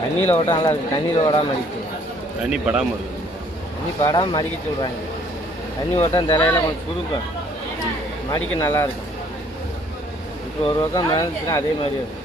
தண்ணியில் ஓட்டம் நல்லா இருக்குது. தண்ணியில் ஓடாமல் மடிக்கு. தண்ணி படாமல் இருக்குது. தண்ணி படாமல் மடிக்க சொல்கிறாங்க. தண்ணி ஓட்டம் தலையில் கொஞ்சம் சுருக்கும், மடிக்க நல்லாயிருக்கும். இப்போ ஒரு பக்கம் மேலே அதே மாதிரி இருக்கும்.